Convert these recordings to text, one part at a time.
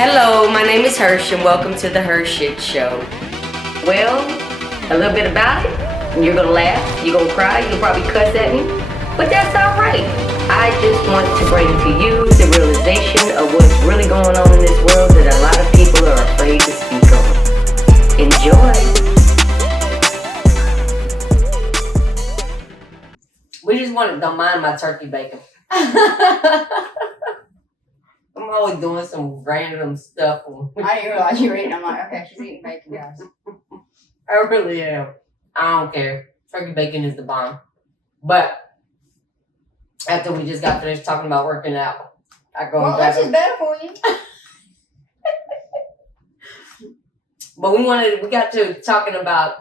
Hello, my name is Hersh and welcome to the HERshyt Show. Well, a little bit about it. You're gonna laugh, you're gonna cry, you'll probably cuss at me, but that's alright. I just want to bring to you the realization of what's really going on in this world that a lot of people are afraid to speak on. Enjoy. We just wanted to mind my turkey bacon. I'm always doing some random stuff. I didn't realize you were eating. I'm like, okay, she's eating bacon, guys. I really am. I don't care. Turkey bacon is the bomb. But after we just got finished talking about working out, I go and grab this is better for you. But we got to talking about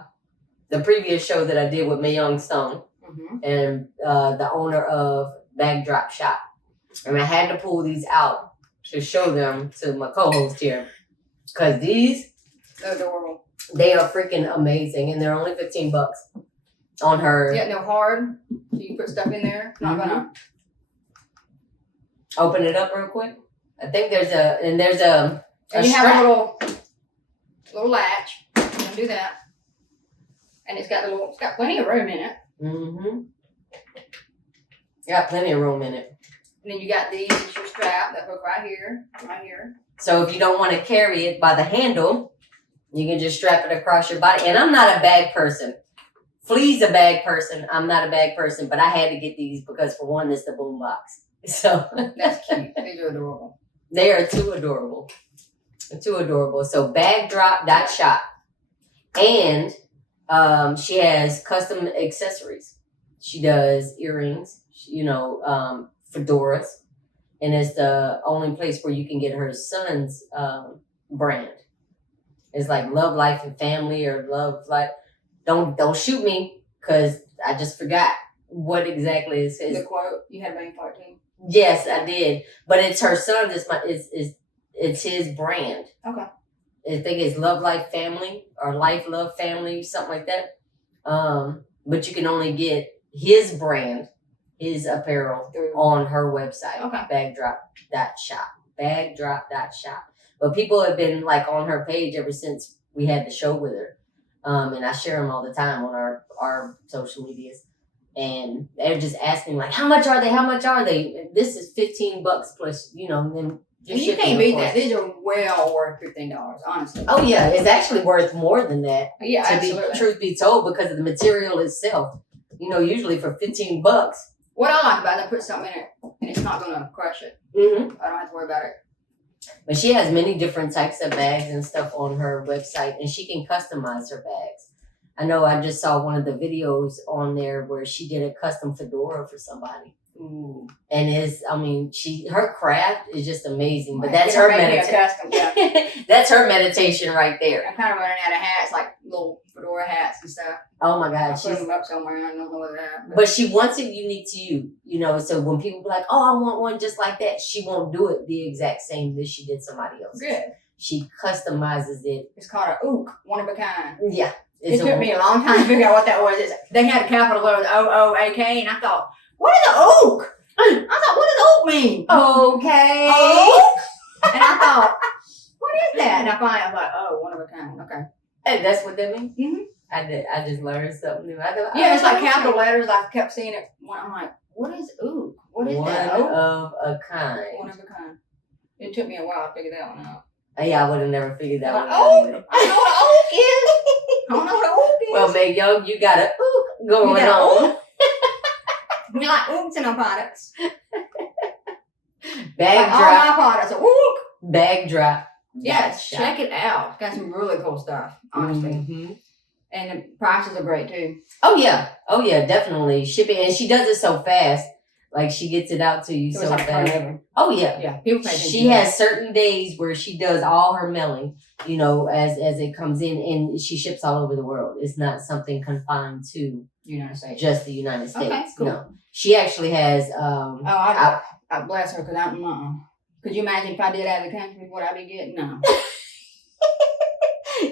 the previous show that I did with Macon Rd and the owner of BagDrop.shop. And I had to pull these out to show them to my co-host here. Because they're adorable. They are freaking amazing. And they're only $15 on her. Yeah, they're hard. So you put stuff in there. Not gonna open it up real quick. I think there's a and you have strap. a little latch. You can do that. And it's got plenty of room in it. Got plenty of room in it. And then you got these as your strap that hook right here. So if you don't want to carry it by the handle, you can just strap it across your body. And I'm not a bag person. Flea's a bag person. I'm not a bag person, but I had to get these because for one, it's the BoomBox. So that's cute. These are adorable. They are too adorable. Too adorable. So BagDrop.shop. And she has custom accessories. She does earrings, fedoras. And it's the only place where you can get her son's brand. It's like Love, Life, and Family or Love, Life. Don't shoot me because I just forgot what exactly is his. The quote you had made part too. Yes, I did. But it's her son's. It's his brand. Okay. I think it's Love, Life, Family or Life, Love, Family, something like that. But you can only get his brand, his apparel on her website. Okay. BagDrop.shop. BagDrop.shop. But people have been like on her page ever since we had the show with her. And I share them all the time on our social medias. And they're just asking like, how much are they? How much are they? This is $15 plus, and then just you can't beat that. These are well worth $15, honestly. Oh yeah, it's actually worth more than that. Yeah, absolutely. Truth be told, because of the material itself. Usually for $15. What I like about it, I put something in it and it's not gonna crush it. I don't have to worry about it. But she has many different types of bags and stuff on her website, and she can customize her bags. I know I just saw one of the videos on there where she did a custom fedora for somebody. Ooh. And her craft is just amazing. But that's her meditation. That's her meditation right there. I'm kind of running out of hats, like little fedora hats and stuff. Oh my God. I'll put them up somewhere. I don't know where they're at. But she wants it unique to you, so when people be like, oh, I want one just like that, she won't do it the exact same that she did somebody else. Good. She customizes it. It's called a ook, one of a kind. Yeah. It took me a long time to figure out what that was. They had capital letters O-O-A-K, and I thought, what is an oak? I thought, what does oak mean? Okay. Oak? And I thought, what is that? And I finally was like, oh, one of a kind. Okay. Hey, that's what that means? Mm-hmm. I just learned something new. It's like capital letters. I kept seeing it. I'm like, what is oak? What is that? One of a kind. One of a kind. It took me a while to figure that one out. Yeah, I would have never figured that one out. I don't know what an oak is. I don't know what an oak is. Well, Meg Young, you got an ook going on. We like ooks in our products. BagDrop. All my products are ook. BagDrop. Yes, check it out. It's got some really cool stuff, honestly. Mm-hmm. And the prices are great too. Oh yeah, definitely shipping, and she does it so fast. Like she gets it out to you so fast. Oh yeah, yeah. People pay attention. She has certain days where she does all her mailing, as it comes in, and she ships all over the world. It's not something confined to United States, just the United States. Okay, cool. No, she actually has. I bless her because I'm. Could you imagine if I did out of the country what I'd be getting? No.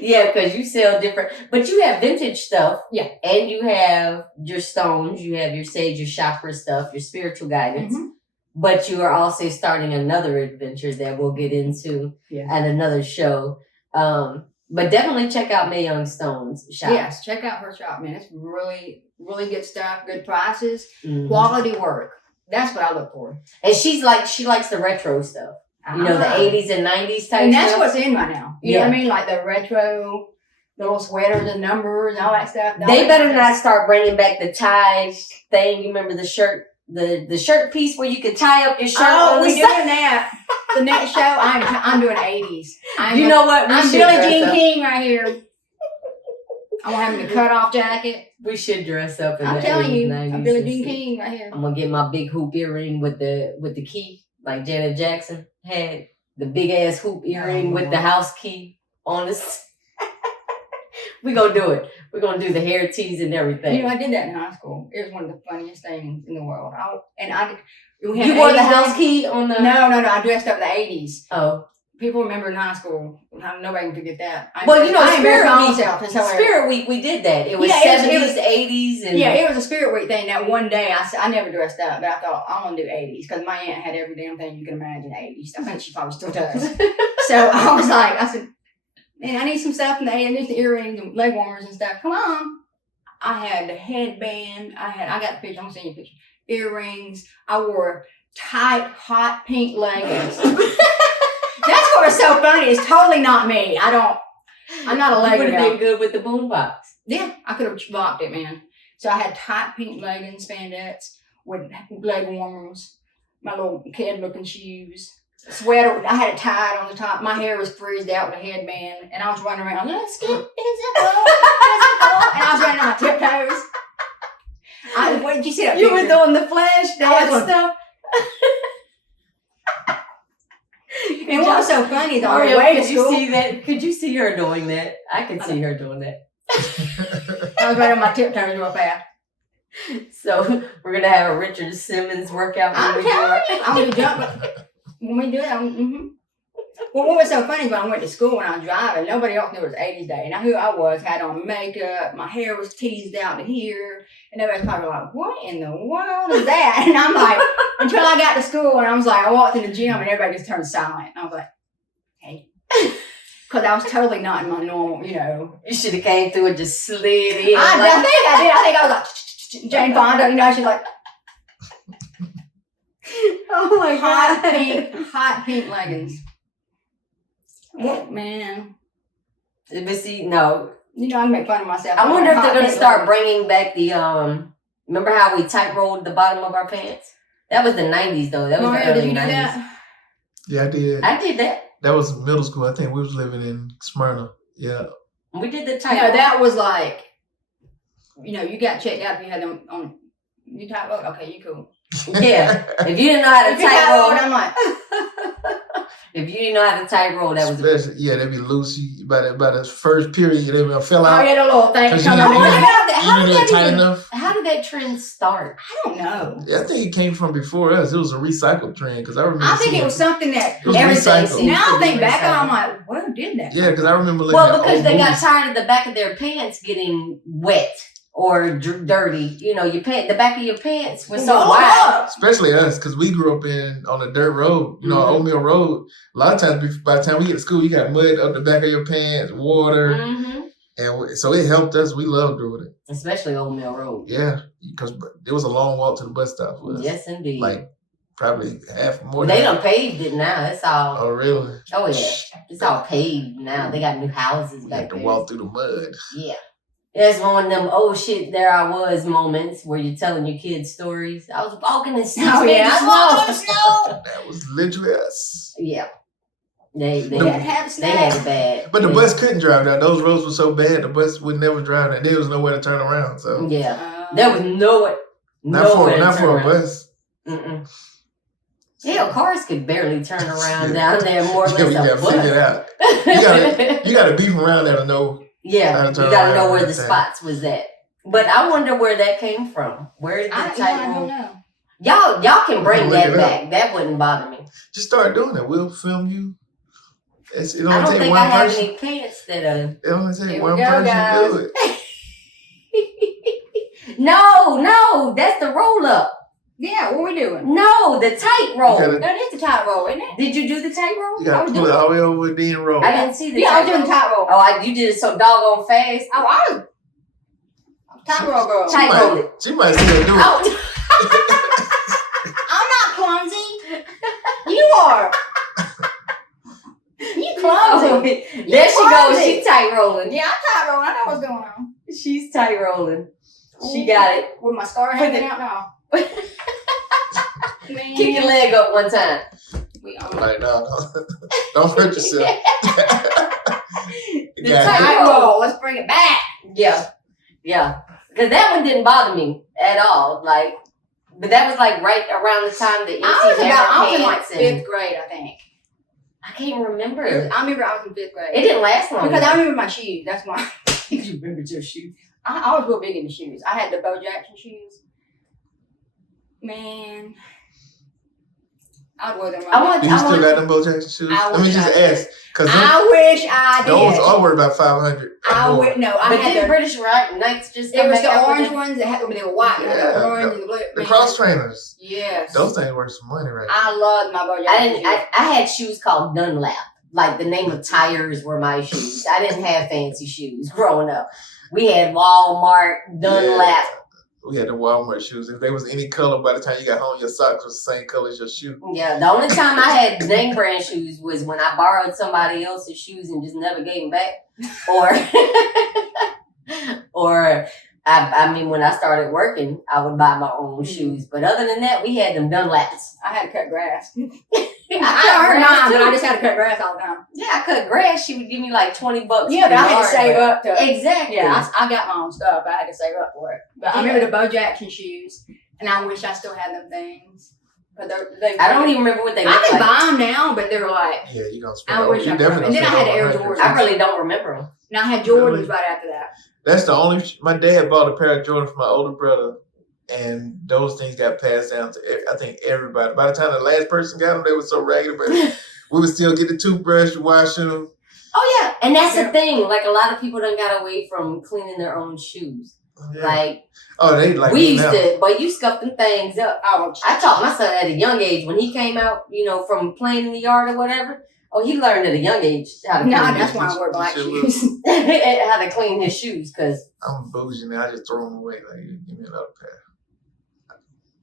Yeah, because you sell different, but you have vintage stuff. Yeah. And you have your stones, you have your sage, your chakra stuff, your spiritual guidance. but you are also starting another adventure that we'll get into at another show. But definitely check out Mae Young Stone's shop. Yes, check out her shop, man. It's really, really good stuff, good prices, quality work. That's what I look for. And she likes the retro stuff. You know, the 80s and 90s type And that's stuff. what's in right now. You know what I mean? Like the retro, the little sweaters and numbers and all that stuff. They better not start bringing back the tie thing. You remember the shirt, the shirt piece where you could tie up your shirt on the we're side? doing that. The next show, I'm doing 80s. You know what? I'm Billie Jean King right here. I'm having a cut-off jacket. We should dress up in I'm the telling 80s, you, 90s. I'm Billie Jean King right here. I'm gonna get my big hoop earring with the key, like Janet Jackson had the big ass hoop earring with the house key on it. We gonna do it. We're gonna do the hair tees and everything. You know, I did that in high school. It was one of the funniest things in the world. You wore the house key on the... No. I dressed up in the 80s. Oh. People remember in high school. Nobody can forget that. Spirit Week, we did that. It was 70s, 80s. And it was a Spirit Week thing. That one day, I never dressed up, but I thought, I want to do 80s. Because my aunt had every damn thing you can imagine 80s. I think she probably still does. So I said, man, I need some stuff in the 80s. I need the earrings and leg warmers and stuff. Come on. I had the headband. I got the picture. I'm going to send you a picture. Earrings. I wore tight, hot pink leggings. That's what was so funny. It's totally not me. I'm not a legger. You would have been good with the BoomBox. Yeah, I could have rocked it, man. So I had tight pink leggings, spandex with leg warmers, my little kid-looking shoes, sweater. I had it tied on the top. My hair was frizzed out with a headband, and I was running around. Let's get physical, and I was running on my tiptoes. What did you see that You picture? were doing the flash dance stuff. And what was so funny is on the Mario, way to could you school, see that? Could you see her doing that? I could see her doing that. I was right on my tiptoes real fast. So we're gonna have a Richard Simmons workout. I'm gonna jump when we do it. Well, what was so funny is when I went to school when I was driving, nobody else knew it was 80s day. Now who I was had on makeup, my hair was teased out to here, and everybody's probably like, "What in the world is that?" And I'm like, until I got to school, and I was like, I walked in the gym, and everybody just turned silent. And I was like, "Hey," because I was totally not in my normal, you know. You should have came through and just slid in. I think I did. I think I was like Jane Fonda, you know. She's like, oh my god, hot pink leggings. What man? But see, no. You know, I can make fun of myself. I wonder if they're gonna start bringing back the Remember how we tight rolled the bottom of our pants? That was the 90s though. That was Mario, the early did you do 90s. that? Yeah, I did. I did that. That was middle school. I think we was living in Smyrna. Yeah. We did the tight. No, that was like, you know, you got checked out if you had them on. You tight rolled? Okay, you cool. Yeah. If you didn't know how to tight roll, I'm like. if you didn't know how to tight roll, that was. Yeah, they'd be loose. By the first period, they would fell out. Oh yeah, the little thing. How did that trend start? I don't know. Yeah, I think it came from before us. It was a recycled trend because I remember. I think it was something that it was everything recycled. Now I think back on, I'm like, where did that? Yeah, because I remember looking well, at because old they got movies. tired of the back of their pants getting wet or dirty. You know, the back of your pants was so wide. Especially us, because we grew up on a dirt road, you know, Old Mill Road. A lot of times, by the time we get to school, you got mud up the back of your pants, water. And so it helped us. We loved doing it. Especially Old Mill Road. Yeah, because it was a long walk to the bus stop for us. Yes, indeed. Like, probably half more. They done paved it now. It's all. Oh, really? Oh, yeah. It's all paved now. They got new houses You back had to there. walk through the mud. Yeah. That's one of them, oh shit, there I was moments where you're telling your kids stories. I was walking in snow. I was walking in snow. That was literally us. Yeah. They had it bad. But the bus couldn't drive down. Those roads were so bad, the bus would never drive down. There was nowhere to turn around. So yeah. There was nowhere. Not for a bus. Mm-mm. Yeah, cars could barely turn around down there more or less. You gotta figure it out. You gotta beef around there to know. Yeah, you gotta know where the spots was at. But I wonder where that came from. Where did the tight roll? Y'all can bring that back. That wouldn't bother me. Just start doing it. We'll film you. It I don't take think one I have person. any pants that are. It only take Here one we go, person guys. to do it. No, that's the roll up. Yeah, what we doing? No, the tightrope. That is the tightrope, isn't it? Did you do the tightrope? You gotta pull it all the way over and then roll. I didn't see the Yeah, I was tightrope. doing tightrope. Oh, you did it so doggone fast. Oh, I was tightrope girl. Tightrope it. She might still do it. Oh. I'm not clumsy. You are. You clumsy. There she goes. clumsy. She tight rolling. Yeah, I'm tightrope. I know what's going on. She's tight rolling. She got it. With my scar hanging out now. Man. Kick your leg up one time. We on Like, no. Don't hurt yourself. The tightrope. Let's bring it back. Yeah. Yeah. Because that one didn't bother me at all. Like, but that was like right around the time that I was in like 5th grade, I think. I can't remember. I remember I was in 5th grade. It didn't last long. Because I remember my shoes. That's why. You remember your shoes. I was real big into shoes. I had the Bo Jackson shoes. Man. I'd wear them right Do you still got them Bo Jackson shoes? Let me just ask. I wish I did. Those all worth about $500. But then British Knights just it was the orange ones that had, they were white. Yeah, The orange and the blue. The cross trainers. Yes. Those things worth some money right now. I loved my Bo Jackson shoes. I had shoes called Dunlap. Like the name of tires were my shoes. I didn't have fancy shoes growing up. We had Walmart, Dunlap. Yeah. We had the Walmart shoes. If they was any color, by the time you got home, your socks was the same color as your shoe. Yeah, the only time I had name brand shoes was when I borrowed somebody else's shoes and just never gave them back. Or I mean, when I started working, I would buy my own shoes. But other than that, we had them Dunlaps. I had to cut grass. I heard mine, but I just had to cut grass all the time. Yeah, I cut grass. She would give me like $20. Yeah, but I had to save up to Exactly. Yeah, I got my own stuff. I had to save up for it. But I remember the Bo Jackson shoes, and I wish I still had them things. But I don't even remember what they look I can like. buy them now, but they're like. Yeah, you're going to spend I wish I could. And then I had Air Jordans. I really don't remember them. And I had Jordans right after that. That's the only. My dad bought a pair of Jordans for my older brother, and those things got passed down to I think everybody. By the time the last person got them, they were so ragged, but we would still get the toothbrush, wash them. Oh yeah, and that's the thing. Like a lot of people done got away from cleaning their own shoes. Yeah. Like they like we used to, but you scuffed them things up. Oh, I taught my son at a young age when he came out, from playing in the yard or whatever. Oh, he learned at a young age how to clean that's why I wear black shoes. how to clean his shoes, because I'm bougie now. I just throw them away. Like, give me another pair.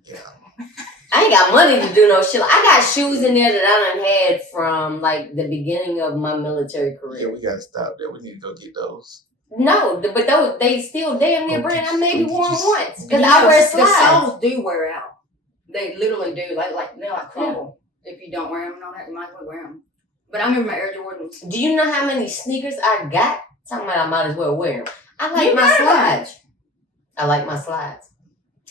Yeah. I ain't got money to do no shit. I got shoes in there that I done had from like the beginning of my military Yeah, career. we gotta stop that. We need to go get those. No, but those they still damn near brand. I maybe wore them once because You I know, wear the slides. soles do wear out. They literally do. They're like crumble. If you don't wear them and all that, you might as well wear them. But I remember my Air Jordans. Do you know how many sneakers I got? Talking about I might as well wear them. I like You my got slides. I like my slides.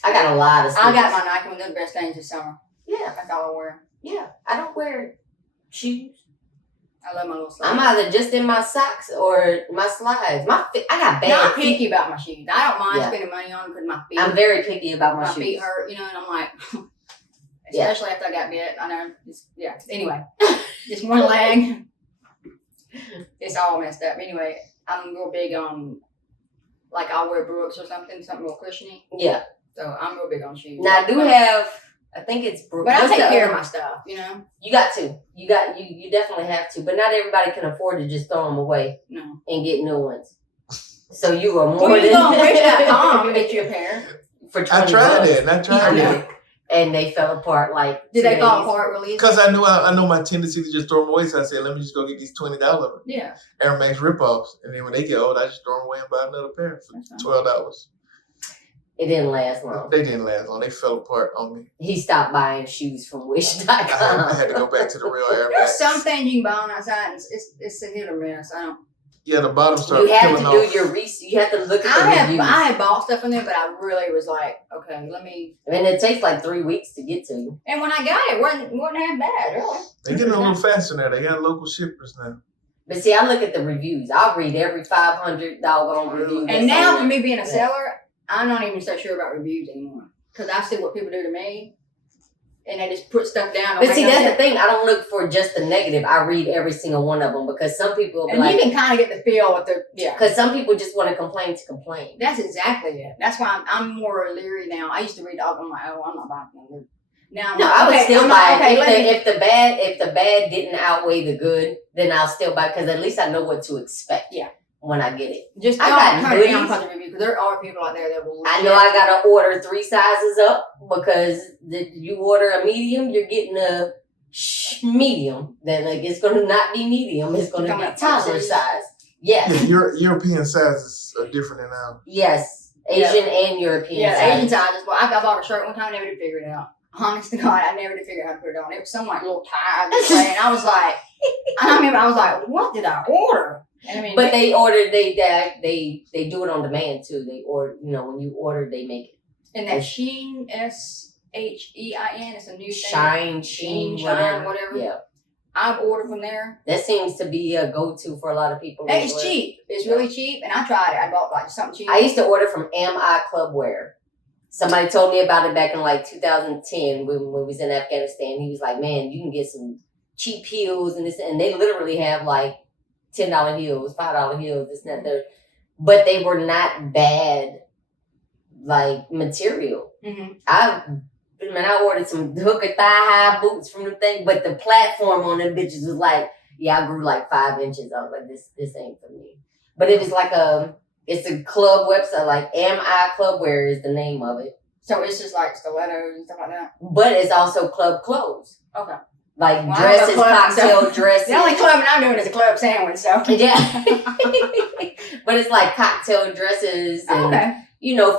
I got a lot of sneakers. I got my Nike ones. They're the best things this summer. Yeah, That's all I wear. yeah. I don't wear shoes. I love my little slides. I'm either just in my socks or my slides. I got bad Not feet. picky about my shoes. I don't mind Yeah. spending money on them because my feet. I'm very picky about my my shoes. feet hurt, and I'm like, Yeah. especially after I got bit. I know. Anyway, just one leg. It's all messed up. Anyway, I'm real big on, like, I'll wear Brooks or something real cushiony. Yeah. So I'm real big on shoes. Now I do have. I think it's. But I what's take the care of other- my stuff. You got to. You definitely have to. But not everybody can afford to just throw them away No. and get new ones. So you are more Well, you than go on Wish.com and get you a pair. for $20. I tried that, and I I tried know. that. And they fell apart like. Did 2 they fall days. apart really easy? Because I know my tendency to just throw them away, so I said, let me just go get these $20 Yeah. Air Max ripoffs, and then when they get old, I just throw them away and buy another pair for $12. It didn't last long. They didn't last long. They fell apart on me. He stopped buying shoes from Wish.com. I had to go back to the real Air Max. There's some things you can buy on outside, and it's a hit or miss. I don't. Yeah, the bottom started You have peeling to off. do your research. You have to look at the I reviews. had bought stuff in there, but I really was like, okay, let me. And it takes like 3 weeks to get to you. And when I got it, wasn't half bad, really. They're getting a little faster now. They got local shippers now. But see, I look at the reviews. I'll read every 500 doggone review. And now, for me, me being a seller, I'm not even so sure about reviews anymore because I see what people do to me. and they just put stuff down. But see, that's the thing. I don't look for just the negative. I read every single one of them because some people and you can kind of get the feel with the Because some people just want to complain to complain. That's exactly it. That's why I'm more leery now. I used to read all. I'm like, oh, I'm not buying them. Now, I would still buy it. Okay, if the bad didn't outweigh the good, then I'll still buy it because at least I know what to expect. Yeah. When I get it, just I got turn it down because the review because there are people out there that will. I know I gotta order 3 sizes up because you order a medium, you're getting a medium. Then like it's gonna not be medium. It's gonna be toddler size. Yes. Yeah, European sizes are different than ours. Yes, Asian and European. Yeah, Asian sizes. Well, I bought a shirt one time. I never did figure it out. Honest to God, I never did figure out how to put it on. It was some like little tie and I was like, I was like, what did I order? And I mean, but they order they do it on demand too. They order, when you order, they make it. And that Shein, SHEIN, it's a new thing. Shine, whatever. Yeah. I've ordered from there. That seems to be a go-to for a lot of people. Hey, it's cheap. It's really cheap. And I tried it. I bought like something cheap. I used to order from MI Clubwear. Somebody told me about it back in like 2010 when we was in Afghanistan. He was like, man, you can get some cheap heels and this, and they literally have like $10 heels, $5 heels, this and that. But they were not bad, like material. Mm-hmm. I ordered some hooker thigh high boots from the thing, but the platform on them bitches was like, I grew like 5 inches. I was like, this ain't for me. But it was like it's a club website, like MI Clubwear is the name of it. So it's just like stilettos and stuff like that? But it's also club clothes. Okay. Like dresses, cocktail dresses. The only club I'm doing is a club sandwich, so. Yeah. But it's like cocktail dresses and,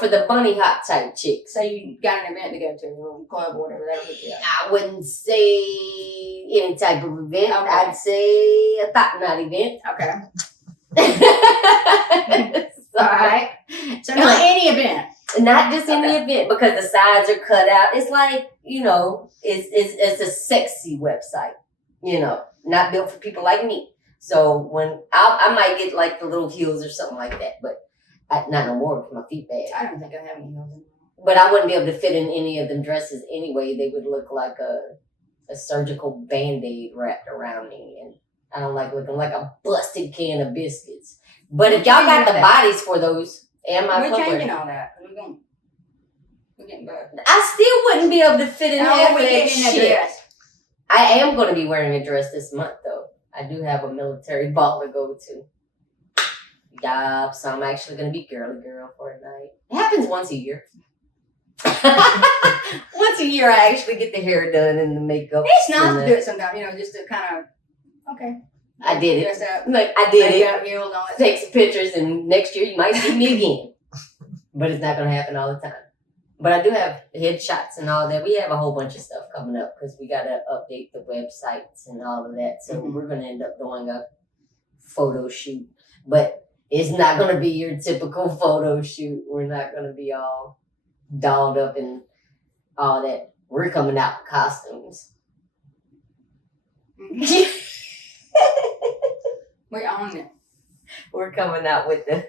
for the bunny hop type chicks. So you got an event to go to, a club or whatever, that'll hook you up. I wouldn't say any type of event. Okay. I'd say a thought knot event. Okay. All right. So not any event. Not just any event because the sides are cut out. It's like, it's a sexy website, not built for people like me. So when I might get like the little heels or something like that, but not no more because my feet bad. I don't think I have any heels anymore. But I wouldn't be able to fit in any of them dresses anyway. They would look like a surgical Band-Aid wrapped around me. And I don't like looking like a busted can of biscuits. But if y'all got the bodies for those, we're changing all that. We're getting better. I still wouldn't be able to fit in half of that shit. Dress. I am going to be wearing a dress this month, though. I do have a military ball to go to. Yup, so I'm actually going to be girly girl for a night. It happens once a year. Once a year, I actually get the hair done and the makeup. It's nice to do it sometimes, just to kind of, okay. I did dress up. Like, I did it. Heels on it. Take some pictures, and next year you might see me again. But it's not going to happen all the time. But I do have headshots and all that. We have a whole bunch of stuff coming up because we got to update the websites and all of that. So we're going to end up doing a photo shoot. But it's not going to be your typical photo shoot. We're not going to be all dolled up and all that. We're coming out in costumes. We're on it. We're coming out with the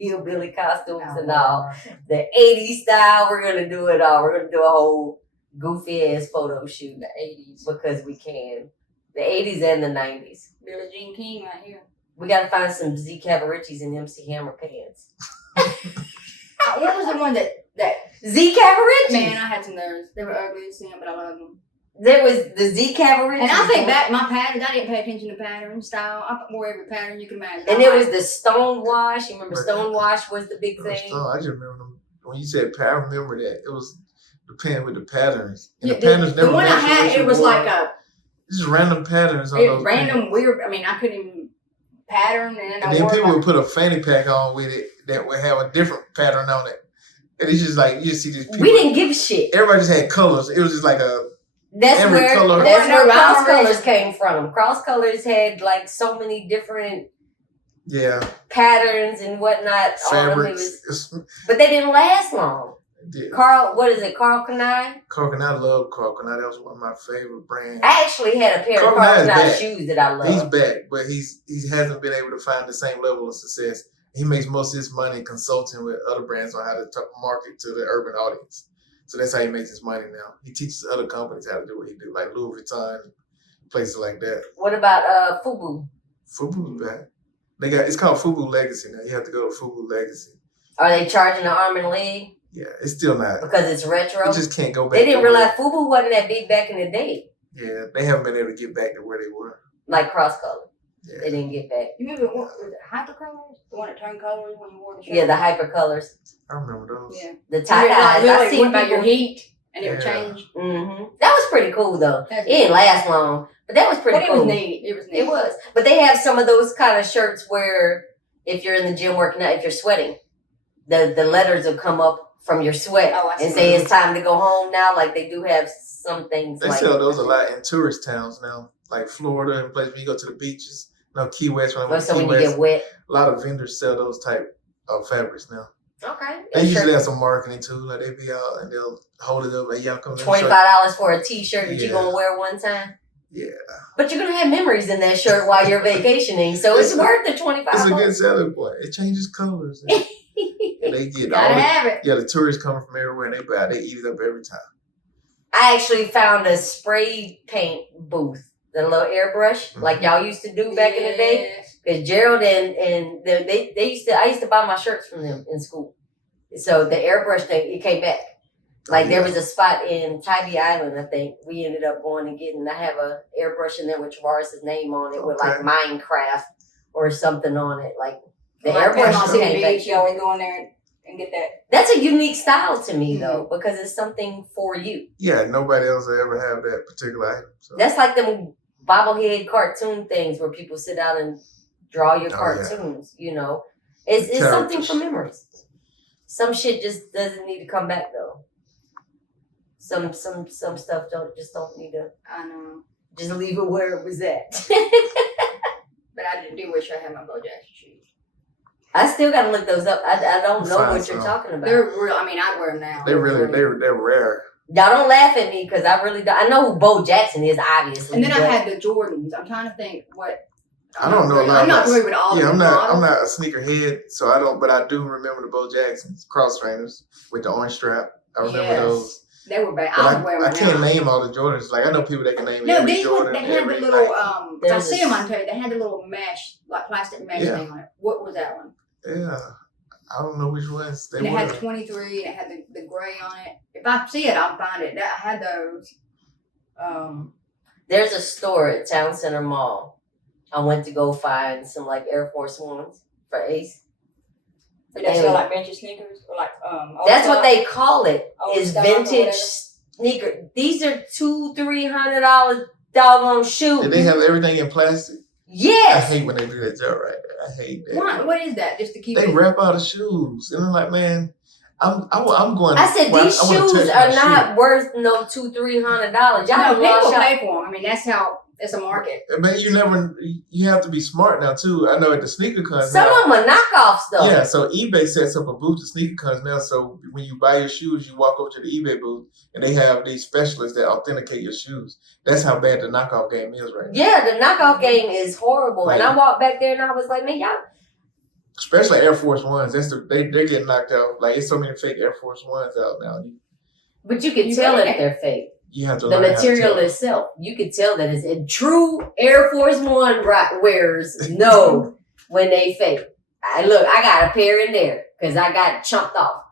hillbilly costumes and all. The 80s style, we're going to do it all. We're going to do a whole goofy-ass photo shoot in the 80s because we can. The 80s and the 90s. Billie Jean King right here. We got to find some Z Cavaricci's and MC Hammer pants. What was the one that Z Cavaricci? Man, I had some of those. They were ugly as sin, but I love them. There was the Z Cavalry. And I think back my patterns, I didn't pay attention to pattern style. I wore every pattern you can imagine. And there was the stone wash. You remember stone wash was the big thing? I just remember them. When you said pattern, I remember that. It was the pen with the patterns. And Yeah, the patterns never the one I matched had, what it was wore. like a Just random patterns on those random pants. weird. I mean, I couldn't even pattern. And And then people would put a fanny pack on with it that would have a different pattern on it. And it's just like, you just see these people. We didn't give a shit. Everybody just had colors. It was just like a... That's Every where color. cross colors came from. Cross colors had like so many different patterns and whatnot. Fabrics. But they didn't last long. Yeah. Carl Kanai? I love Carl Kanai. That was one of my favorite brands. I actually had a pair of Carl Kanai shoes that I love. He's back, but he hasn't been able to find the same level of success. He makes most of his money consulting with other brands on how to market to the urban audience. So that's how he makes his money now. He teaches other companies how to do what he do, like Louis Vuitton, places like that. What about FUBU? FUBU's back. It's called FUBU Legacy now. You have to go to FUBU Legacy. Are they charging the arm and leg? Yeah, it's still not. Because it's retro? You just can't go back. They didn't realize FUBU wasn't that big back in the day. Yeah, they haven't been able to get back to where they were. Like cross color. Yeah. They didn't get back. You remember what was it, hypercolors? The one that turned colors when you wore the shirt? Yeah, the hyper colors. I remember those. Yeah. The tie dyes. I see what about your heat? And it would Yeah. change. Mm-hmm. That was pretty cool though. That's It didn't last long, but that was pretty But cool. it was neat. It was neat. It was. But they have some of those kind of shirts where if you're in the gym working out, if you're sweating, the letters will come up from your sweat Oh, I and see. say it's time to go home now. Like they do have some things. They like sell those a lot in tourist towns now, like Florida and places where you go to the beaches. No, Key West. When I went to So Key when you West, get wet. a lot of vendors sell those type of fabrics now. Okay. They usually Sure. have some marketing too. Like they be out and they'll hold it up like y'all come. $25 for a t-shirt that you're Yeah. gonna wear one time. Yeah, But you're gonna have memories in that shirt while you're vacationing, so it's worth the $25. it's a good selling point. It changes colors. And they get all Gotta the, have it. yeah, the tourists coming from everywhere and they eat it up every time. I actually found a spray paint booth, the little airbrush, like y'all used to do back in the day. Yes. Because Gerald and I used to buy my shirts from them in school. So the airbrush thing, it came back. Like there was a spot in Tybee Island, I think. We ended up going and getting. I have a airbrush in there with Tavares' name on it, with like Minecraft or something on it. Like the Like airbrush Panama just City came back. Beach, you always go in there and get that. That's a unique style to me though, because it's something for you. Yeah, nobody else will ever have that particular item. So. That's like them bobblehead cartoon things where people sit out and draw your Oh, cartoons. You know, it's something for memories. Some shit just doesn't need to come back though. Some stuff don't need to. I know. Just leave it where it was at. But I do wish I had my BoJack shoes. I still gotta look those up. I don't know Find what you're some. talking about. They're real. I mean, I'd wear them now. They're rare. Y'all don't laugh at me because I really don't. I know who Bo Jackson is, obviously. And then I but had the Jordans. I'm trying to think what. I don't know a lot I'm not about- familiar with all Yeah, the I'm models. not a sneakerhead, so I don't. But I do remember the Bo Jacksons cross trainers with the orange strap. I remember Yes. those. They were bad. But I would wear them I can't now. name all the Jordans. Like I know people that can name No, every these Jordan. ones, they had the every little, Nike. I There's see a- them on tape. They had the little mesh, like plastic mesh Yeah. thing on it. What was that one? Yeah, I don't know which ones they And it were. had the 23, and it had the gray on it. If I see it, I'll find it. I had those. there's a store at Town Center Mall. I went to go find some like Air Force Ones for Ace. Did they sell like vintage sneakers or like That's what they call it. Old Is stock or vintage whatever? sneaker. These are $200-$300 doggone shoes. Did they have everything in plastic? I Yes. hate when they do that job right there. I hate that. Why? What is that? Just to keep They it. wrap out the shoes, and I'm like, man, I'm going. I said well, these I wanna shoes touch are my not shoe. worth no $200-$300. Y'all No, done lost people y'all. pay for them. I mean, that's how it's a market. Man, you have to be smart now too. I know at the sneaker cons Some now. of them are knockoffs though. Yeah, so eBay sets up a booth to sneaker cons now. So when you buy your shoes, you walk over to the eBay booth, and they have these specialists that authenticate your shoes. That's how bad the knockoff game is right now. Yeah, the knockoff game is horrible. And Right. I walked back there and I was like, man, y'all. Especially Air Force Ones. They're getting knocked out. Like it's so many fake Air Force Ones out now. But you can You tell really if they're fake. You have to The learn how to material tell. itself, you can tell that it's a true Air Force One wearers know when they fake. I got a pair in there because I got chunked off.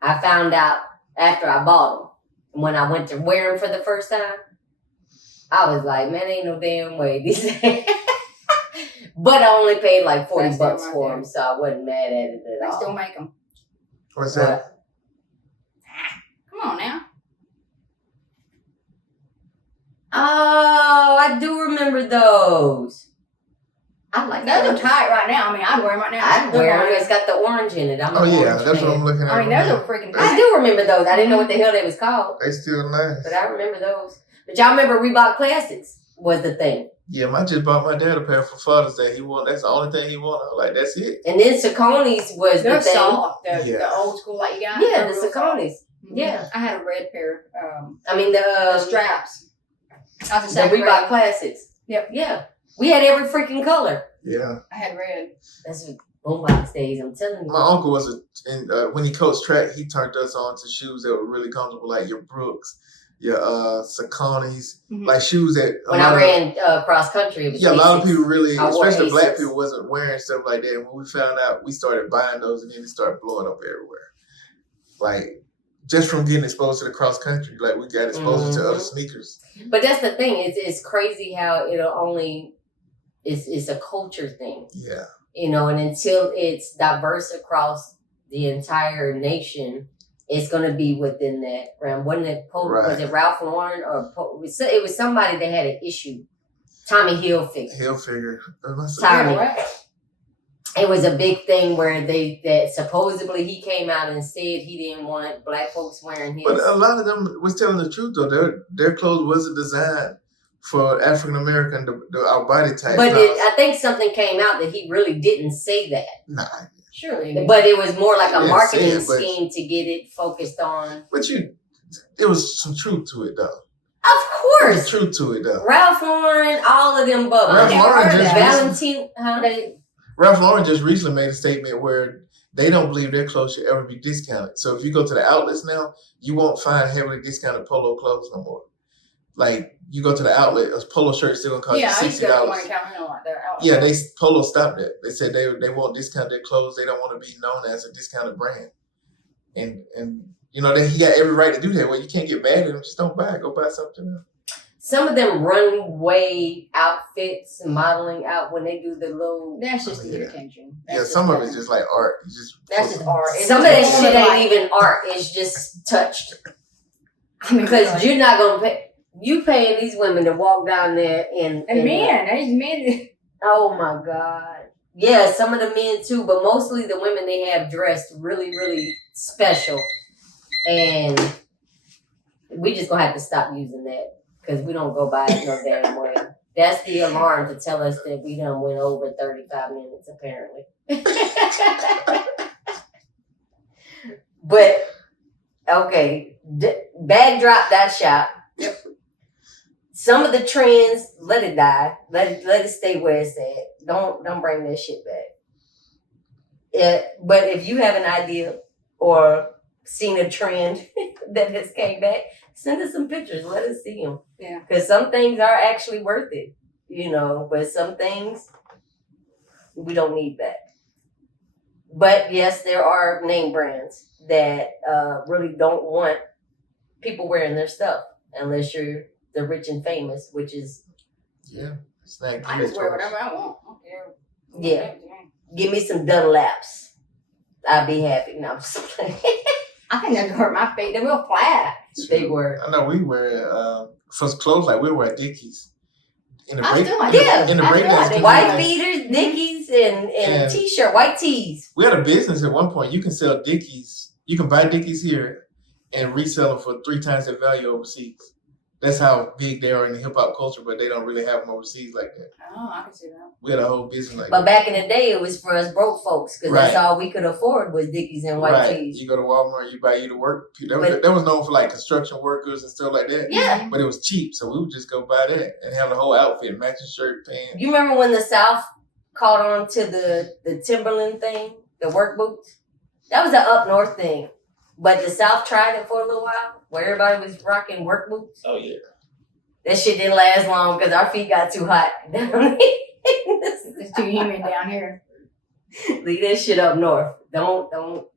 I found out after I bought them. When I went to wear them for the first time, I was like, man, ain't no damn way. These but I only paid like $40 That's for right them, so I wasn't mad at it They at all. still make them. What's that? Come on now. Oh, I do remember those. I like Those are those. tight right now. I mean, I'd wear them right now. I'd wear them. It's got the orange in it. I'm Oh an yeah, orange that's fan. what I'm looking at. I mean, right those now. are freaking I tight. do remember those. I didn't know what the hell they was called, They still nice. but I remember those. But y'all remember Reebok Classics was the thing. Yeah, I just bought my dad a pair for Father's Day. That's the only thing he wanted. I'm like, that's it. And then Saucony's was They're the thing. soft. The Yeah. old school like you got. Yeah, They're the real soft. Saucony's. Mhm. Yeah. I had a red pair. I mean The straps. I was the the same Reebok grade. Classics. Yep. Yeah. We had every freaking color. Yeah. I had red. That's BoomBox days. I'm telling you. My uncle was when he coached track, he turned us on to shoes that were really comfortable, like your Brooks, your Sauconys, like shoes that. When I ran cross country, it was a lot of people really, I wore especially black Asics. people, wasn't wearing stuff like that. And when we found out, we started buying those, and then it started blowing up everywhere. Like just from getting exposed to the cross country, like we got exposed to other sneakers. But that's the thing. It's crazy how it'll only it's a culture thing. Yeah. You know, and until it's diverse across the entire nation, it's going to be within that realm. Wasn't it? Was it Ralph Lauren or it was somebody that had an issue? Tommy Hilfiger. It was a big thing where that supposedly he came out and said he didn't want black folks wearing his. But a lot of them was telling the truth though. Their clothes wasn't designed for African American, our body type. But I think something came out that he really didn't say that. Nah. Surely. But it was more like a marketing scheme to get it focused on. But there was some truth to it though. Of course. There's truth to it though. Ralph Lauren, all of them bubbles. Ralph Lauren just recently made a statement where they don't believe their clothes should ever be discounted. So if you go to the outlets now, you won't find heavily discounted polo clothes no more. Like you go to the outlet, a polo shirt still gonna cost you $60. Yeah, Polo stopped it. They said they won't discount their clothes. They don't want to be known as a discounted brand. And you know he got every right to do that. Well, you can't get mad at them. Just don't buy it. Go buy something else. Some of them runway outfits and modeling out when they do the little. That's just to get attention. Some of it's just like art. That's just art. Some of that shit ain't even art. It's just touched. Because you're not gonna pay. You paying these women to walk down there and these men. Oh my God. Yeah, some of the men too, but mostly the women they have dressed really, really special. And we just gonna have to stop using that because we don't go by it no damn way. That's the alarm to tell us that we done went over 35 minutes apparently. But okay, BagDrop.shop. Yep. Some of the trends, let it die. Let it stay where it's at. Don't bring that shit back. But if you have an idea or seen a trend that has came back, send us some pictures. Let us see them. Yeah. Because some things are actually worth it, but some things we don't need back. But yes, there are name brands that really don't want people wearing their stuff unless you're the rich and famous, which is I just wear whatever I want. I don't care. Yeah. Give me some Dunlaps. I'd be happy. No, I'm just playing. I think that hurt my feet. They were flat. They were. I know we wear for clothes like we wear Dickies. In the breakdance, white beaters, Dickies, and t-shirt, white tees. We had a business at one point. You can sell Dickies. You can buy Dickies here and resell them for 3 times their value overseas. That's how big they are in the hip hop culture, but they don't really have them overseas like that. Oh, I can see that. We had a whole business like that. But back in the day, it was for us broke folks because that's all we could afford was Dickies and white tees. You go to Walmart, you buy you to work. That was known for like construction workers and stuff like that. Yeah. But it was cheap, so we would just go buy that and have the whole outfit, matching shirt, pants. You remember when the South caught on to the Timberland thing, the work boots? That was an up north thing. But the South tried it for a little while, where everybody was rocking work boots. Oh, yeah. That shit didn't last long because our feet got too hot. It's too humid down here. Leave that shit up north. Don't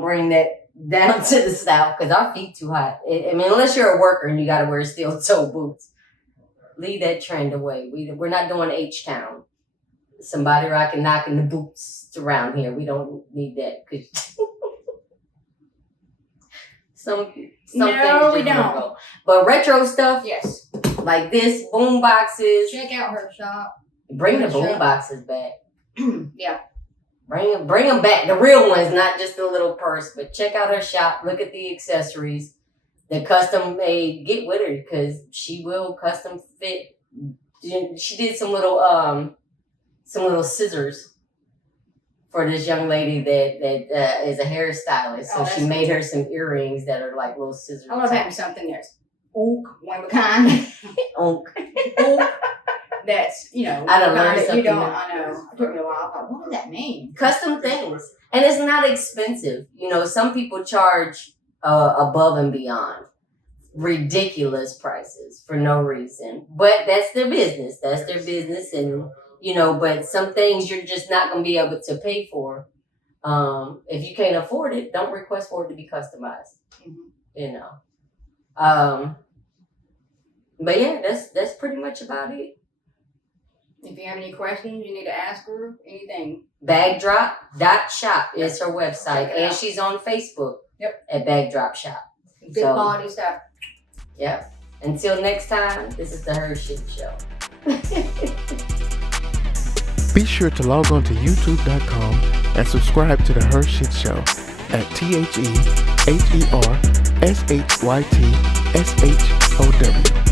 bring that down to the South because our feet too hot. I mean, unless you're a worker and you got to wear steel toe boots. Leave that trend away. We're not doing H-Town. Somebody knocking the boots around here. We don't need that. Some no, we don't. Go. But retro stuff, yes, like this, boom boxes. Check out her shop. Bring the boom boxes back. Yeah, bring them back. The real ones, not just the little purse. But check out her shop. Look at the accessories, the custom made. Get with her because she will custom fit. She did some little scissors for this young lady that is a hairstylist. So she made her some earrings that are like little scissors. I love having something that's one of a kind. that's, you know, I done learned you something don't, new. I know. It took me a while. I thought, what does that mean? Custom things. And it's not expensive. You know, some people charge above and beyond. Ridiculous prices for no reason. But that's their business. That's their business. And, you know, but some things you're just not going to be able to pay for. If you can't afford it, don't request for it to be customized. You know. But yeah, that's pretty much about it. If you have any questions, you need to ask her anything. BagDrop.shop is her website, Check it and out. she's on Facebook. Yep. At BagDrop.shop. Good quality stuff. Yep. Until next time, this is the HERshyt Show. Be sure to log on to youtube.com and subscribe to the HERshyt Show at TheRshytShow.